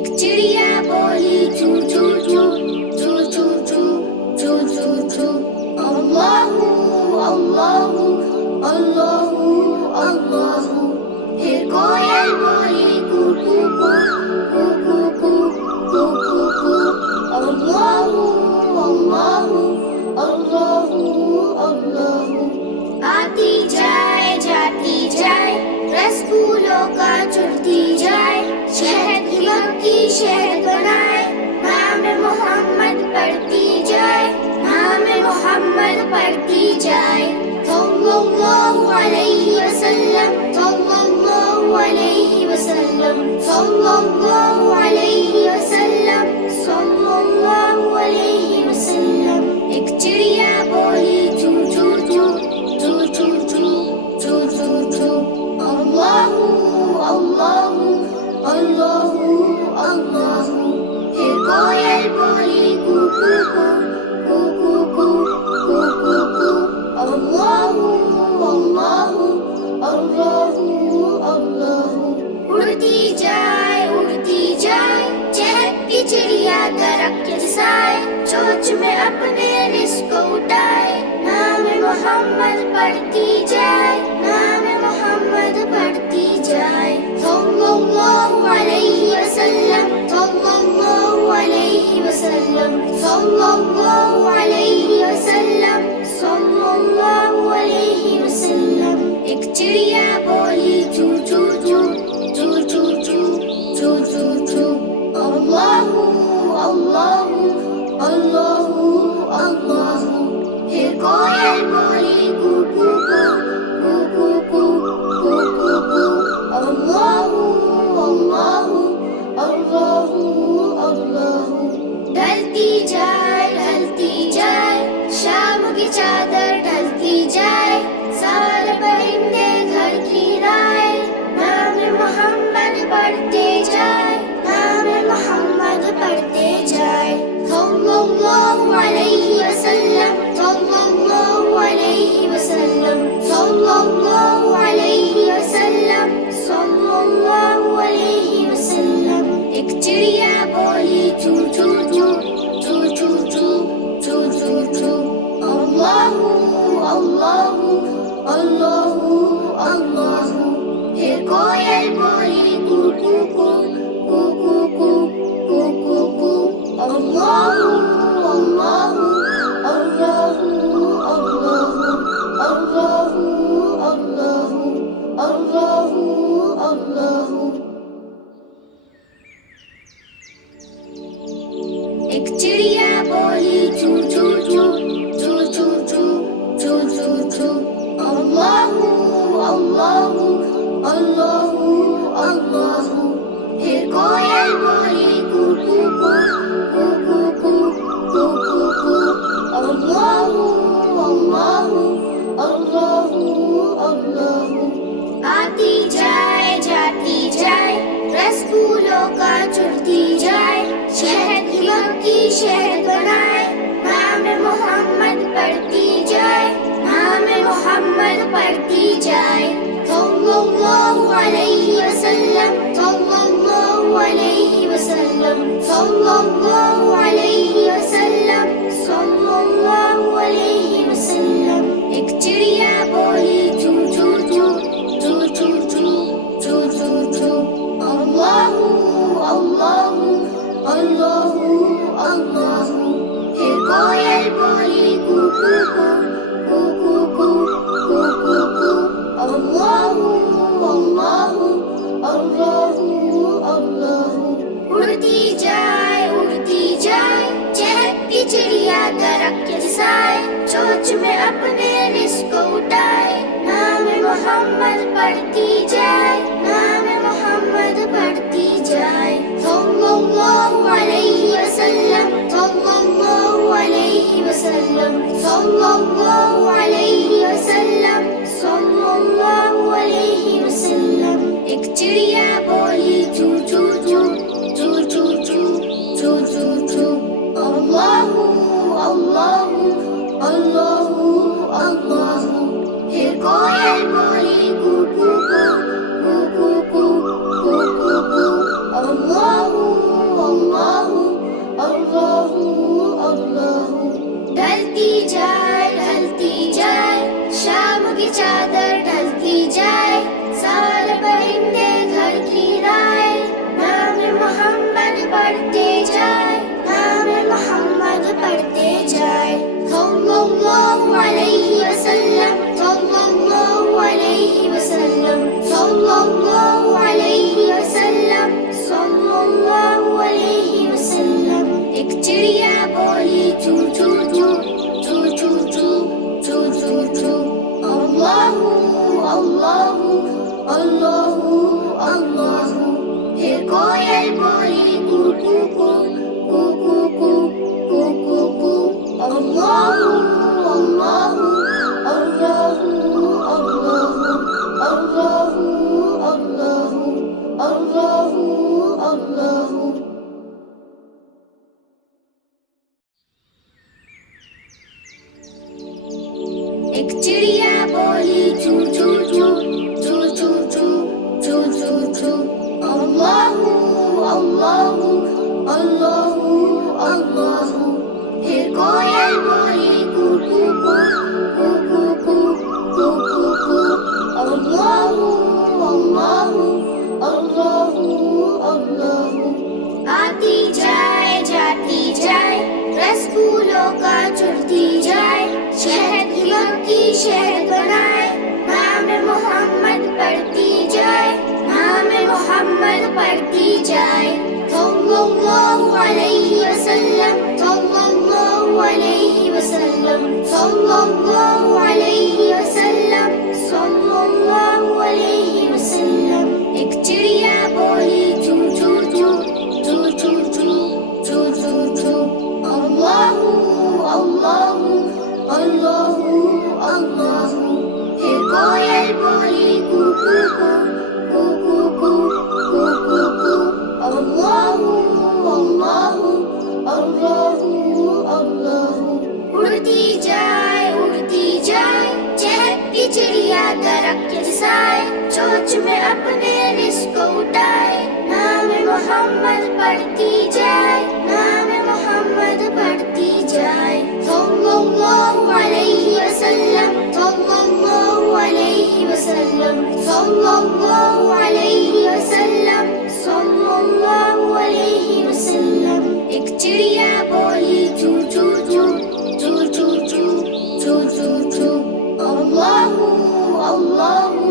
एक चिड़िया बोली चू चू चू चू चू चू चू चू चू। अल्लाहू अल्लाहू अल्लाहू अल्लाहू। फिर कोयल बोली कू कू कू कू कू कू कू कू कू। अल्लाहू अल्लाहू अल्लाहू अल्लाहू। आती जाए जाती जाए रसगुल्लों का चुरती जाए। शहद की मक्खी शहद बनाए। नाम मोहम्मद पढ़ती जाए। नाम मोहम्मद पढ़ती जाए। सल्लल्लाहु अलैहि वसल्लम सल्लल्लाहु अलैहि वसल्लम सल्लल्लाहु अलैहि वसल्लम सल्लल्लाहु अलैहि वसल्लम। एक चिड़िया बोली चू चू चू चू चू चू चू चू चू। अल्लाहू अल्लाहू अल्लाहू अल्लाहू। फिर कोयल बोली कू कू कू कू कू कू कू कू कू। अल्लाहू अल्लाहू अल्लाहू अल्लाहू। उड़ती जाए चहकती चिड़िया दरख्त के साए। चोंच में अपने रिज़्क़ उठाए। नाम मोहम्मद पढ़ती जाए। नाम मोहम्मद पढ़ती जाए। सल्लल्लाहु अलैहि वसल्लम सल्लल्लाहु अलैहि वसल्लम सल्लल्लाहु अलैहि वसल्लम सल्लल्लाहु अलैहि वसल्लम। एक चिड़िया बोली चू चू चू चू चू चू चू चू चू। अल्लाहू अल्लाहू अल्लाहू अल्लाहू। फिर कोयल बोली कू कू कू कू कू कू कू कू। अल्लाहू अल्लाहू अल्लाहू अल्लाहू। ढलती जाए शाम की चादर ढलती जाए। सारे परिंदे घर की राय। नाम मोहम्मद पढ़ते जाए। नाम मोहम्मद पढ़ते जाए। सल्लल्लाहु अलैहि वसल्लम सल्लल्लाहु अलैहि वसल्लम सल्लल्लाहु अलैहि वसल्लम सल्लल्लाहु अलैहि वसल्लम। एक चिड़िया बोली चू चू चू चू चू चू चू चू चू। अल्लाहू अल्लाहू अल्लाहू अल्लाहू। फिर कोयल बोली कू कू कू कू कू कू कू कू कू। अल्लाहू अल्लाहू अल्लाहू अल्लाहू अल्लाहू अल्लाहू अल्लाहू अल्लाहू। एक चिड़िया बोली चू चू चू चू चू चू चू चू चू। अल्लाहू अल्लाहू अल्लाहू अल्लाहू। फिर कोयल बोली कू कू कू कू कू कू कू कू कू। अल्लाहू अल्लाहू अल्लाहू अल्लाहू। आती जाती जाए रसगुल्लों का चुरती जाए। शहद की मक्खी शहद बनाए। नाम मोहम्मद पढ़ती जाए। नाम मोहम्मद पढ़ती जाए। सल्लल्लाहु अलैहि वसल्लम सल्लल्लाहु अलैहि वसल्लम सल्लल्लाहु अलैहि वसल्लम सल्लल्लाहु अलैहि वसल्लम। एक चिड़िया बोली चू चू चू चू चू चू चू चू चू। अल्लाहू अल्लाहू अल्लाहू अल्लाहू। फिर कोयल बोली कू कू कू कू कू कू कू कू कू। अल्लाहू अल्लाहू अल्लाहू अल्लाहू। उड़ती जाए चहकती चिड़िया दरख्त के साए। चोंच में अपने रिज़्क़ उठाए। नाम मोहम्मद पढ़ती जाए। नाम मोहम्मद पढ़ती जाए। सल्लल्लाहु अलैहि वसल्लम सल्लल्लाहु अलैहि वसल्लम सल्लल्लाहु अलैहि वसल्लम सल्लल्लाहु अलैहि वसल्लम। एक चिड़िया बोली चू चू चू चू चू चू चू चू चू। अल्लाहू अल्लाहू अल्लाहू अल्लाहू। फिर कोयल बोली कू कू कू कू कू कू कू कू कू। अल्लाहू बढ़ती जाए। सल्लल्लाहु अलैहि वसल्लम, सल्लल्लाहु अलैहि वसल्लम, सल्लल्लाहु अलैहि वसल्लम, सल्लल्लाहु अलैहि वसल्लम। एक चिड़िया बोली चू चू चू, चू चू चू, चू चू चू। अल्लाहू अल्लाहू अल्लाहू अल्लाहू। फिर कोयल बोली कू कू कू, कू कू कू, कू कू कू। अल्लाहू अल्लाहू अल्लाहू अल्लाहू। उड़ती जाए चहकती चिड़िया दरख्त साए, चोंच में अपने रिज़्क़ उठाए। नाम मोहम्मद पढ़ती जाए, नाम मोहम्मद पढ़ती जाए। सल्लल्लाहु अलैहि वसल्लम, सल्लल्लाहु अलैहि वसल्लम, सल्लल्लाहु अलैहि वसल्लम, सल्लल्लाहु अलैहि वसल्लम। एक चिड़िया बोली चू चू चू, चू चू चू, चू चू चू। अल्लाहू अल्लाहू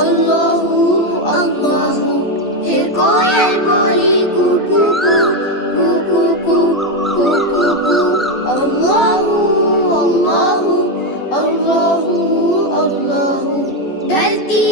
अल्लाहू अल्लाहू। फिर कोयल बोली कू कू कू, कू कू कू, कू कू कू। अल्लाहू अल्लाहू अल्लाहू अल्लाहू। ढलती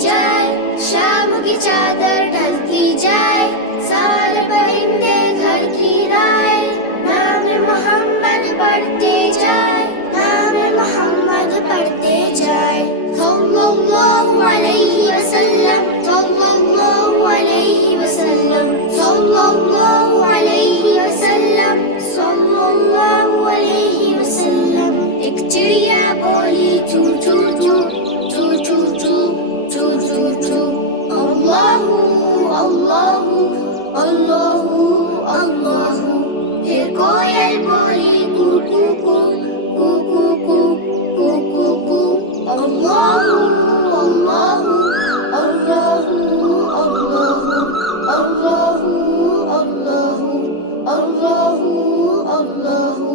जाए शाम की चादर ढलती जाए, सारे परिंदे घर की राय। नाम मोहम्मद पढ़ते जाए, नाम मोहम्मद पढ़ते जाए। सल्लल्लाहु अलैहि वसल्लम, सल्लल्लाहु अलैहि वसल्लम, सल्लल्लाहु अलैहि वसल्लम, सल्लल्लाहु अलैहि वसल्लम। एक चिड़िया बोली चू चू चू, चू चू चू, चू चू चू। अल्लाहू अल्लाहू अल्लाहू अल्लाहू। फिर कोयल बोली कू कू कू, कू कू कू, कू कू कू। अल्लाहू अल्लाहू अल्लाहू अल्लाहू, अल्लाहू अल्लाहू अल्लाहू अल्लाहू।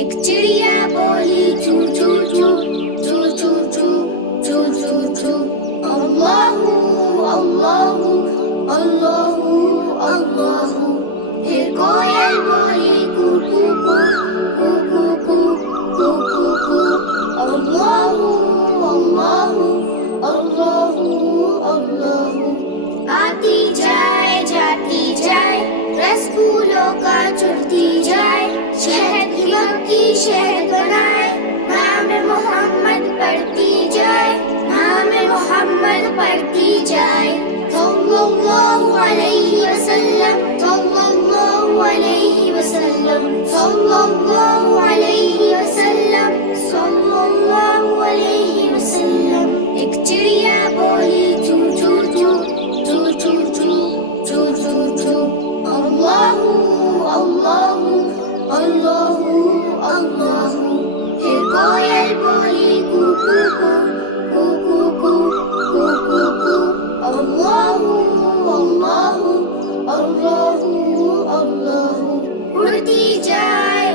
एक चिड़िया बोली चू चू चू, चू चू चू, चू चू चू। अल्लाहू अल्लाहू अल्लाहू अल्लाहू। फिर कोयल बोली कू कू कू, कू कू कू, कू कू कू। अल्लाहू अल्लाहू अल्लाहू अल्लाहू। आती जाए जाती जाए, रस फूलों का चुरती जाए, शहद की मक्खी शहद बनाए। नाम मोहम्मद पढ़ती जाए, नाम मोहम्मद पढ़ती जाए। सल्लल्लाहु अलैहि वसल्लम, सल्लल्लाहु अलैहि वसल्लम, सल्लल्लाहु अलैहि वसल्लम, सल्लल्लाहु अलैहि वसल्लम। एक चिड़िया बोली चू चू चू, चू चू चू, चू चू चू। अल्लाहू अल्लाहू अल्लाहू अल्लाहू। फिर कोयल बोली कू कू कू, कू कू कू, कू कू कू। अल्लाहू अल्लाहू अल्लाहू अल्लाहू। उड़ती जाए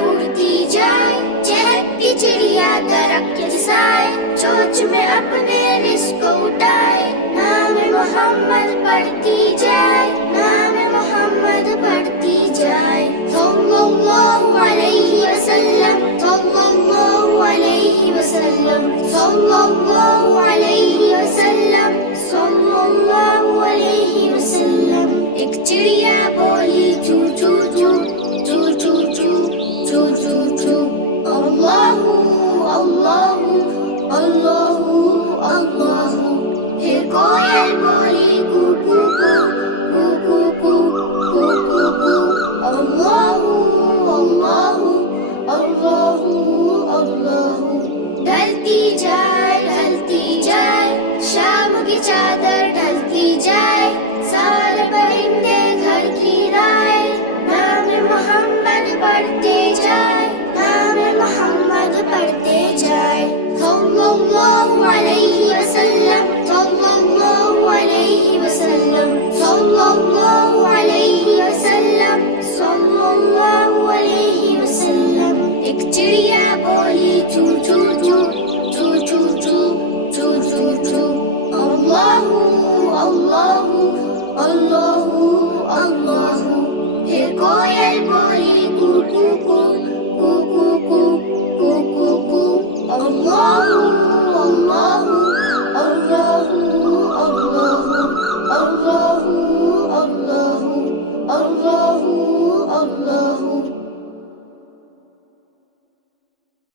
चहकती चिड़िया दरख्त साए, चोंच में अपने रिज़्क़ उठाए। नाम मोहम्मद पढ़ती जाए, नाम मोहम्मद पढ़ती जाए। सल्लल्लाहु अलैहि